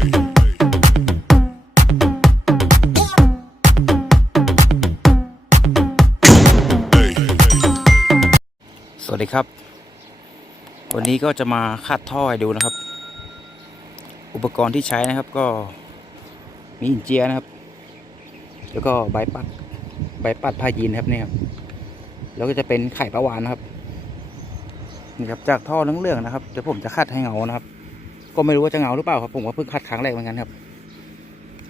สวัสดีครับ วันนี้ก็จะมาคัดท่อให้ดูนะครับ อุปกรณ์ที่ใช้นะครับก็มีหินเจียนะครับ แล้วก็ใบปัดใบปัดผ้ายีนครับเนี่ยครับแล้วก็จะเป็นไข่ปลาวานนะครับนี่ครับจากท่อเรื่องๆนะครับเดี๋ยวผมจะคัดให้เงานะครับ ก็ไม่รู้ว่าจะเหงาหรือเปล่าครับผมก็เพิ่งคัดครั้งแรกเหมือนกันครับ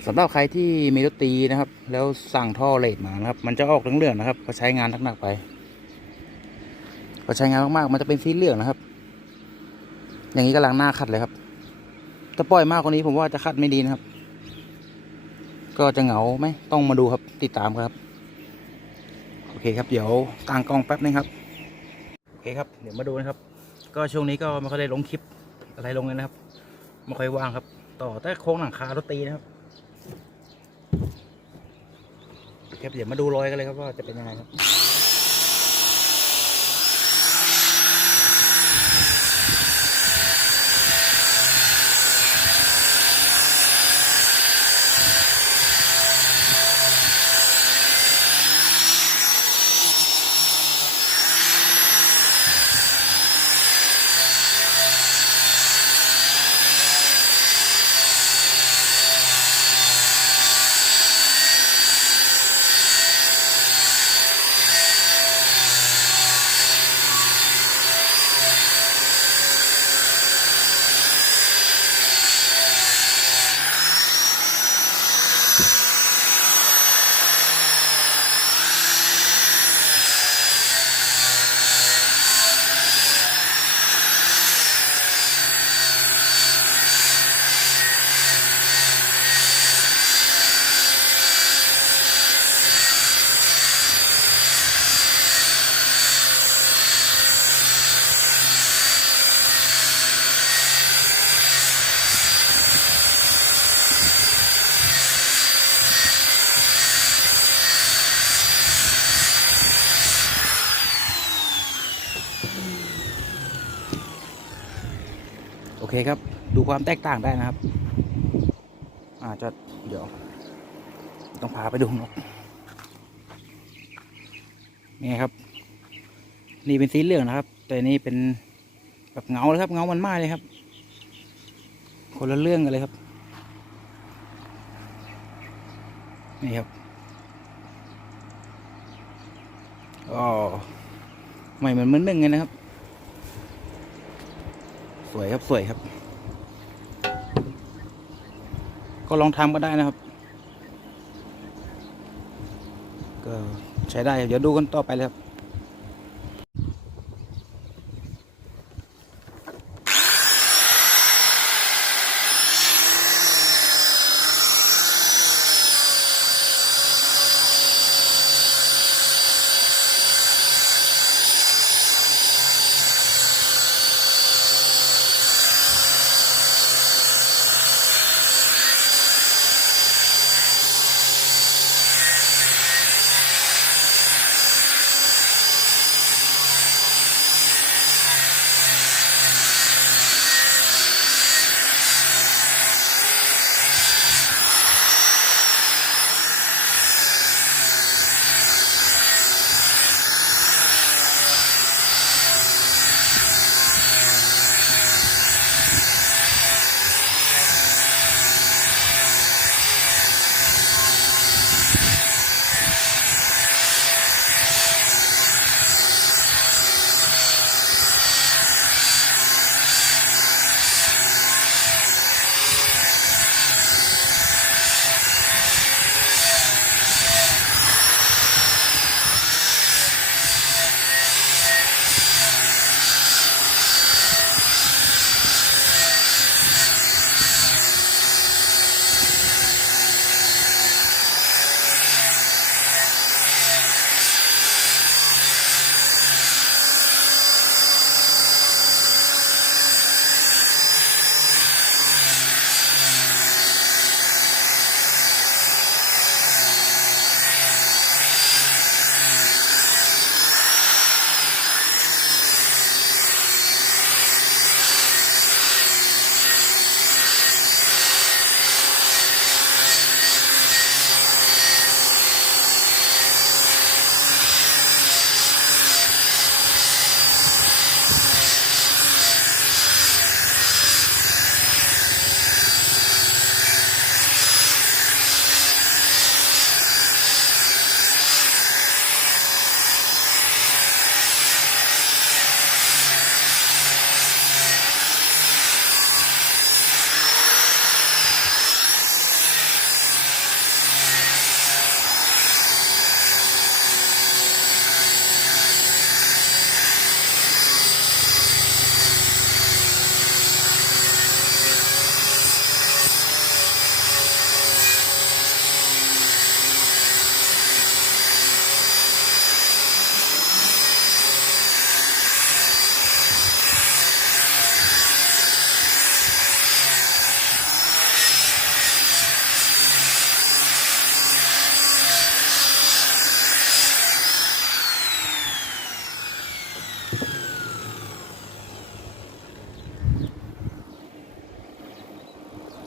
สำหรับใครที่มีดนตรีนะครับ แล้วสั่งท่อเลดมานะครับ มันจะออกเรื่องๆนะครับก็ใช้งานหนักๆไปก็ใช้งานมากๆมันจะเป็นสีเหลืองนะครับ อย่างนี้กำลังหน้าคัดเลยครับถ้าปล่อยมากกว่านี้ผมว่าจะคัดไม่ดีนะครับ ก็จะเหงาไหมต้องมาดูครับ ติดตามครับ โอเคครับ เดี๋ยวกลางกล้องแป๊บนึงครับโอเคครับ เดี๋ยวมาดูนะครับ ก็ช่วงนี้ก็ไม่ค่อยได้ลงคลิปอะไรลงเลยนะครับ ไม่ค่อยว่างครับ ต่อแต่โค้งหลังคารถตีนะครับครับเดี๋ยวมาดูรอยกันเลยครับว่าจะเป็นยังไงครับ เคครับ ดูความแตกต่างได้นะครับ อาจจะเดี๋ยว ต้องพาไปดูนกนี่ครับ นี่เป็นสีเหลืองนะครับ แต่นี่เป็นแบบเงาเลยครับ เงามันมากเลยครับ คนละเรื่องกันเลยครับ นี่ครับก็ไม่เหมือนเหมือหนึ่งเลยนะครับ สวยครับสวยครับ ก็ลองทำก็ได้นะครับ ก็ใช้ได้เดี๋ยวดูกันต่อไปเลยครับ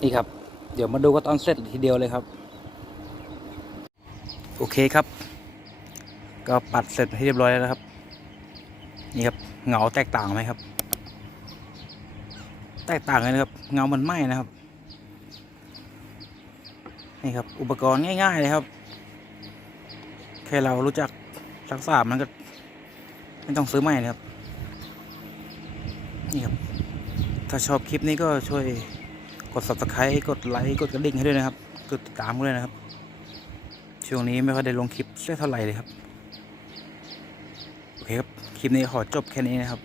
นี่ครับ เดี๋ยวมาดูกันตอนเสร็จทีเดียวเลยครับ โอเคครับ ก็ปัดเสร็จให้เรียบร้อยแล้วนะครับ นี่ครับเงาแตกต่างไหมครับ แตกต่างเลยนะครับเงามันไหม้นะครับนี่ครับ อุปกรณ์ง่าย ๆ เลยครับ แค่เรารู้จักรักษามันก็ ไม่ต้องซื้อใหม่นะครับ นี่ครับ ถ้าชอบคลิปนี้ก็ช่วย กด subscribe กดไลค์กดกระดิ่งให้ด้วยนะครับ กดติดตามด้วยนะครับ ช่วงนี้ไม่ค่อยได้ลงคลิปสักเท่าไหร่เลยครับ โอเคครับ คลิปนี้ขอจบแค่นี้นะครับ